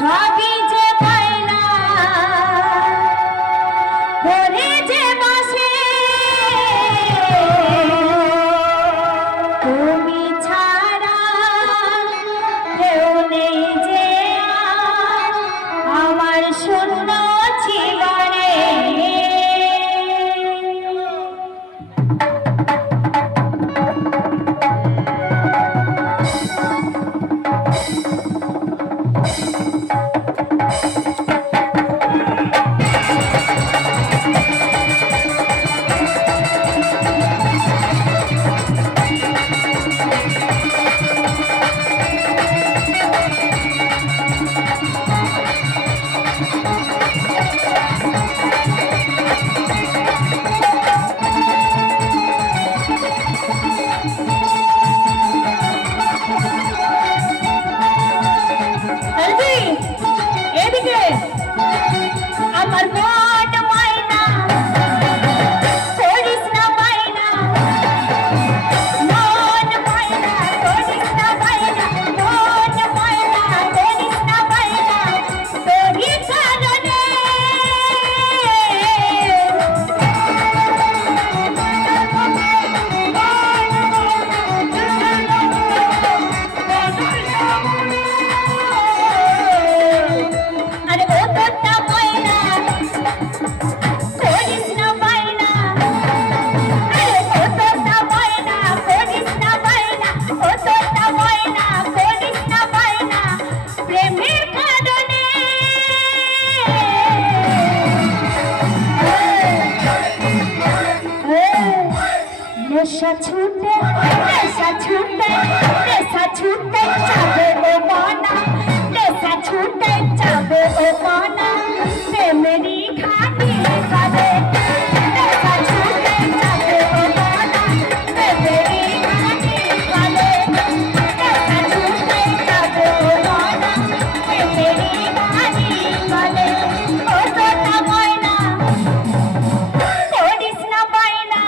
সবই যে পাইলা করে যে বসে তুমি ছাড়া কেউ নেই যে আমার শূন্য জীবনে। আমার মন মাইনা করিস না বাইনা, মন মাইনা করিস না বাইনা, মন মাইনা করিস না বাইনা, তোরই কারণে আরে ও তোরটা বাইনা করিস না বাইনা, আরে ও তোরটা বাইনা করিস না বাইনা, ও তোরটা বাইনা করিস না বাইনা, প্রেমের কারণে নেশা ছুটে নেশা ছুটে নেশা ছুটে যাবে ও মনা, নেশা ছুটে যাবে ও মনা, প্রেমেরই ঘাটি কাঁদে। নেশা ছুটে যাবে ও মনা, প্রেমেরই ঘাটি কাঁদে। নেশা ছুটে যাবে ও মনা, প্রেমেরই ঘাটি কাঁদে। ও তোরটা ময়না করিস না বাইনা,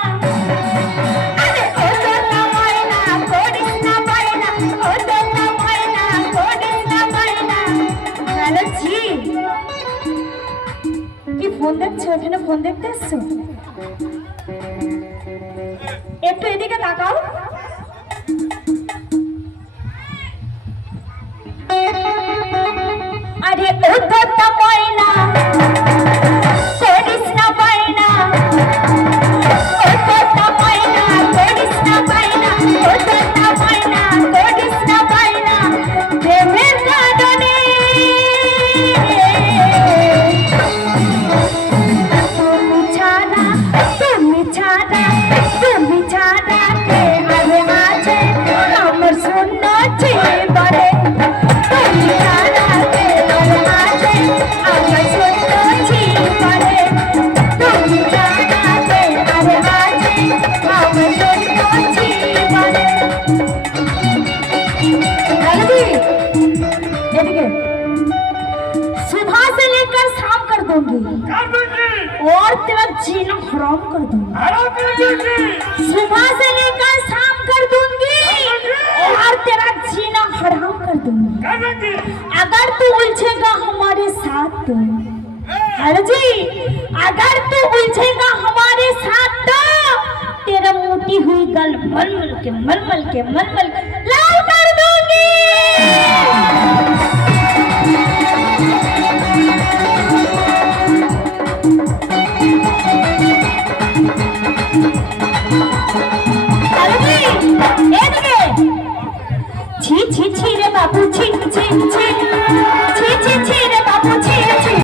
আরে ও তোরটা ময়না করিস না বাইনা, ও তোরটা ময়না করিস না বাইনা। হ্যালো জি, কি ফোন দেখছো? এখানে ফোন দেখতে এসছো? একটু এদিকে তাকাও। আরে ও তোরটা ময়না করিস না বাইনা, ও তোরটা ময়না করিস না বাইনা, ও তোরটা ময়না করিস না বাইনা, প্রেমের কারণে তুমি ছাড়া তুমি ছাড়া তুমি ছাড়া কে আরে আছে আমার শূন্য জীবনে। তুমি ছাড়া কে আরে আছে আমার শূন্য জীবনে। তুমি ছাড়া কে আরে আছে আমার শূন্য জীবনে। এদিকে सुबह से लेकर शाम कर दूंगी और तेरा जीना हराम कर दूंगी। सुबह से लेकर शाम कर दूंगी और तेरा जीना हराम कर दूंगी। अगर तू उलझेगा हमारे साथ तो, अरे जी अगर तू उलझेगा हमारे साथ तो तेरा मोटी हुई गल मलमल के लाल कर दूंगी। ছি ছি ছি রে বাবু ছি ছি ছি